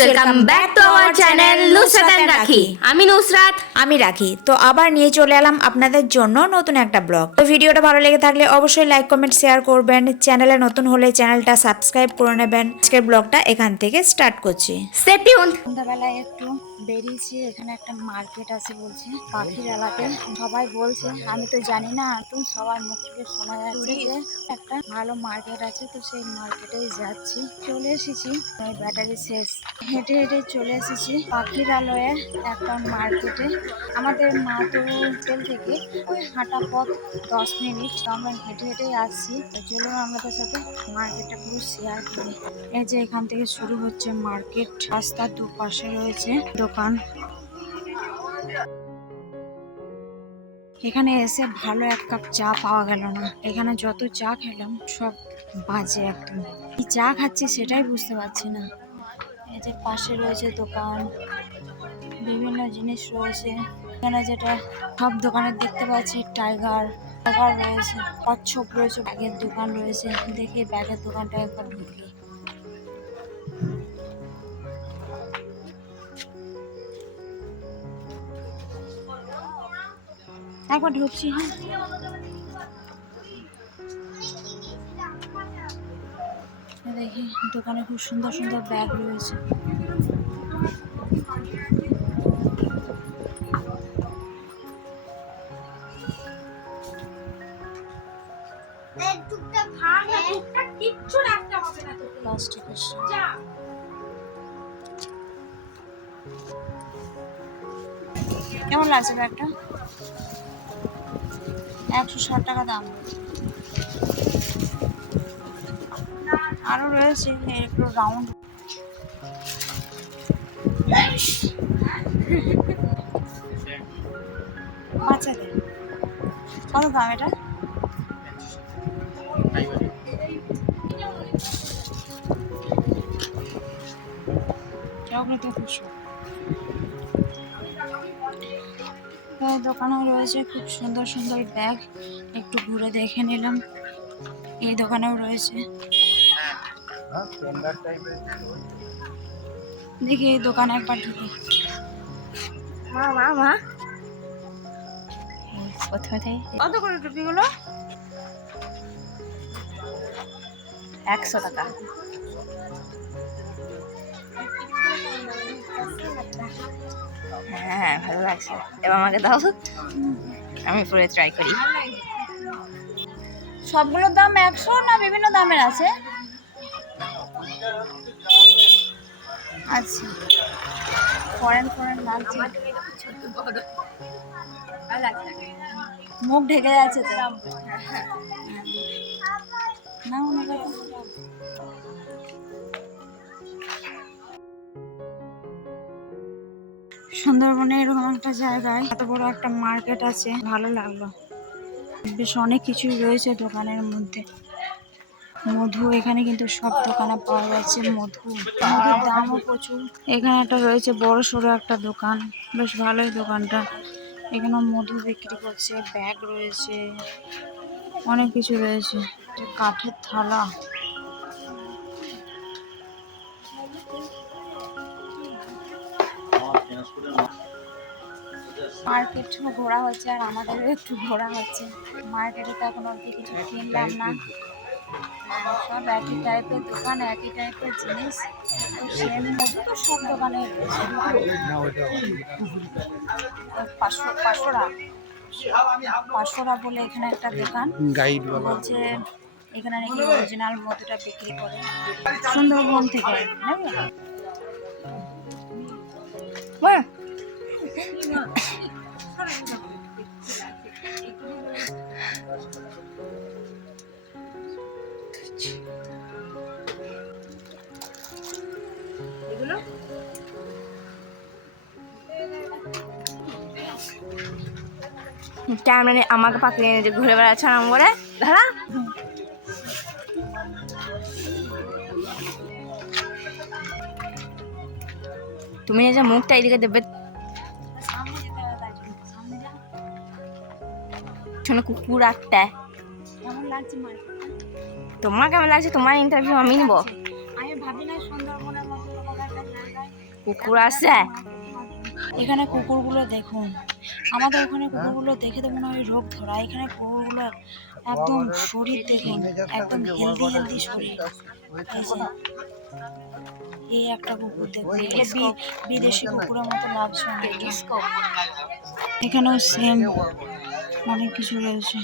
Welcome back to our channel Nusrat and Rakhi. আমি নুসরাত, আমি রাখি। তো আবার নিয়ে চলে এলাম আপনাদের জন্য নতুন একটা ব্লগ। তো ভিডিওটা ভালো লেগে থাকলে অবশ্যই লাইক কমেন্ট শেয়ার করবেন। চ্যানেলে নতুন হলে চ্যানেলটা সাবস্ক্রাইব করে নেবেন। আজকের ব্লগটা এখান থেকে স্টার্ট করছি। Stay tuned. সন্ধ্যাবেলায় একটু বেরিয়েছি, এখানে একটা মার্কেট আছে বলছে পাখির এলাকাতে। সবাই বলছে, আমি তো জানি না, তো সবার মুখ থেকে শোনা যাচ্ছে যে একটা ভালো মার্কেট আছে, তো সেই মার্কেটেই যাচ্ছি। চলে এসেছি, ব্যাটারি শেষ, হেঁটে হেঁটে চলে এসেছি পাখির আলোয় একটা মার্কেটে। আমাদের মাতুল হোটেল থেকে ওই হাঁটা পথ 10 মিনিট, তো আমরা হেঁটে হেঁটেই আসছি। তো চলুন আমাদের সাথে মার্কেটটা পুরো শেয়ার করি। এই যে এখান থেকে শুরু হচ্ছে মার্কেট, রাস্তার দুপাশে রয়েছে দোকান। এখানে এসে ভালো এক কাপ চা পাওয়া গেল না। এখানে যত চা খেলাম সব বাজে একদম। কি চা খাচ্ছি সেটাই বুঝতে পারছি না। এই যে পাশে রয়েছে দোকান, বিভিন্ন জিনিস রয়েছে। এখানে যেটা সব দোকানে দেখতে পাচ্ছি টাইগার রয়েছে, কচ্ছপ রয়েছে, ব্যাগের দোকান রয়েছে। দেখি ব্যাগের দোকানটা একবার ঢুকি। একবার ঢুকছি। হ্যাঁ, দেখি দোকানে খুব সুন্দর সুন্দর ব্যাগ রয়েছে। প্লাস্টিকের কেমন লাগছে ব্যাগটা? 160 টাকা দাম। আরো রয়েছে একটু রাউন্ড। বাচ্চাদের কত দাম এটা? দোকানেও রয়েছে খুব সুন্দর সুন্দর ব্যাগ, একটু ঘুরে দেখে নিলাম। এই দোকানেও রয়েছে, দেখি এই দোকানে একবার ঢুকি। মা প্রথমে কত করে টুপিগুলো? 100 টাকা। হ্যাঁ, ভালো লাগছে। এবার আমাকে দাও, আমি পরে ট্রাই করি। সবগুলোর দাম 100 না বিভিন্ন দামের আছে? আচ্ছা, ফরেন লাগছে, মুখ ঢেকে যাচ্ছে তো। না সুন্দরবনে এরকম একটা জায়গায় এত বড় একটা মার্কেট আছে, ভালো লাগলো। বেশ অনেক কিছুই রয়েছে দোকানের মধ্যে। মধু, এখানে কিন্তু সব দোকানে পাওয়া যাচ্ছে মধুর দামও প্রচুর। এখানে একটা রয়েছে বড় সড়ো একটা দোকান, বেশ ভালোই দোকানটা। এখানে মধু বিক্রি করছে, ব্যাগ রয়েছে, অনেক কিছু রয়েছে। কাঠের থালা, মার্কেট ঘোরা হচ্ছে আর আমাদেরও একটু ঘোরা হচ্ছে। মার্কেটে তো এখন অব্দি কিছু কিনলাম না, সব একই টাইপের দোকান, একই টাইপের জিনিস। তো সেম মতো তো সব দোকানে রয়েছে। 500 বলে এখানে একটা দোকান বলছে, এখানে নাকি অরিজিনাল মধুটা বিক্রি করে সুন্দরবন থেকে। ক্যামেরা আমাকে পাকড়ে এনে যে ঘুরে বেড়াচ্ছে আরাম করে। দাঁড়া, তুমি যে মুখটা এদিকে দেবে, শোনো কুকুর একটা। তোমার কেমন লাগছে? তোমার ইন্টারভিউ আমি নিবো। আমি ভাবি না সুন্দরবনের মতো একটা জায়গায় কুকুর আছে। এখানে কুকুরগুলো দেখুন, আমাদের ওখানে কুকুরগুলো দেখে তো মনে হয় রোগ ধরা, এখানে কুকুরগুলো একদম শরীর দেখুন, একদম হেলদি হেলদি শরীর। এই যে এই একটা কুকুর দেখুন, এগুলো বিদেশি কুকুরের মতো লাগছে অনেকটা। এখানেও সেম অনেক কিছু রয়েছে।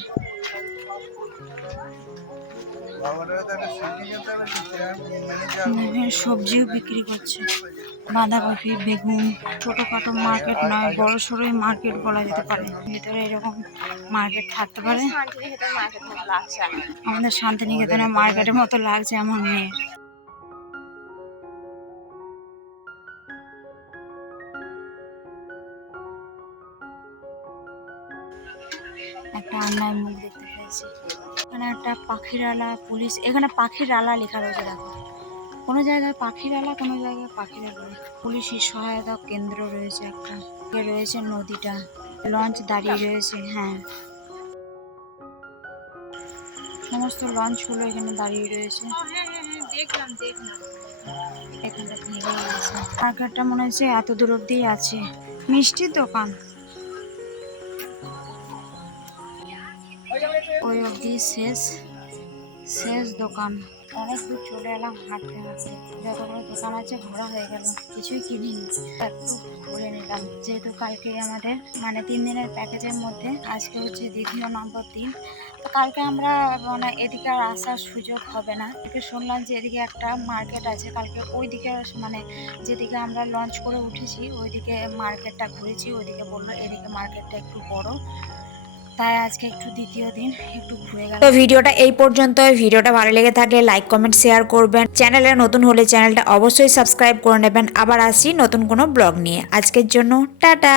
এখানে সবজিও বিক্রি করছে, বাঁধাকপি, বেগুন। ছোটখাটো মার্কেট নয়, বড় সড়োই মার্কেট বলা যেতে পারে। ভিতরে এরকম মার্কেট থাকতে পারে। আমাদের শান্তিনিকেতনের মার্কেটের মতো লাগছে আমার মেয়ের। একটা আন্নায় মুখ দেখতে পেয়েছি। এখানে একটা পাখির আলা পুলিশ, এখানে পাখির আলা লেখা রয়েছে দেখো। কোনো জায়গায় পাখির আলা, কোনো জায়গায় পাখির আলা। পুলিশের সহায়তা কেন্দ্র রয়েছে একটা। রয়েছে নদীটা, লঞ্চ দাঁড়িয়ে রয়েছে। হ্যাঁ, সমস্ত লঞ্চগুলো এখানে দাঁড়িয়ে রয়েছে। এখানটা ভেঙে গেছে। মার্কেটটা মনে হচ্ছে এত দূর অব্দি আছে। মিষ্টির দোকান ওই অব্দি শেষ, শেষ দোকান। অনেক দূর চলে এলাম হাঁটতে হাঁটতে, যতগুলো দোকান আছে ঘোরা হয়ে গেল, কিছুই কিনিনি। একটু ঘুরে নিলাম, যেহেতু কালকে আমাদের মানে 3 দিনের প্যাকেজের মধ্যে আজকে হচ্ছে দ্বিতীয় নম্বর দিন। তো কালকে আমরা মানে এদিকে আর আসার সুযোগ হবে না। এদিকে শুনলাম যে এদিকে একটা মার্কেট আছে, কালকে ওই দিকে মানে যেদিকে আমরা লঞ্চ করে উঠেছি ওইদিকে মার্কেটটা ঘুরেছি। ওইদিকে বললো এদিকে মার্কেটটা একটু বড়, তাই আজকে একটু দ্বিতীয় দিন একটু ঘুরে গেল। তো ভিডিওটা এই পর্যন্ত। ভিডিওটা ভালো লেগে থাকলে লাইক কমেন্ট শেয়ার করবেন। চ্যানেলে নতুন হলে চ্যানেলটা অবশ্যই সাবস্ক্রাইব করে নেবেন। আবার আসি নতুন কোনো ব্লগ নিয়ে। আজকের জন্য টাটা।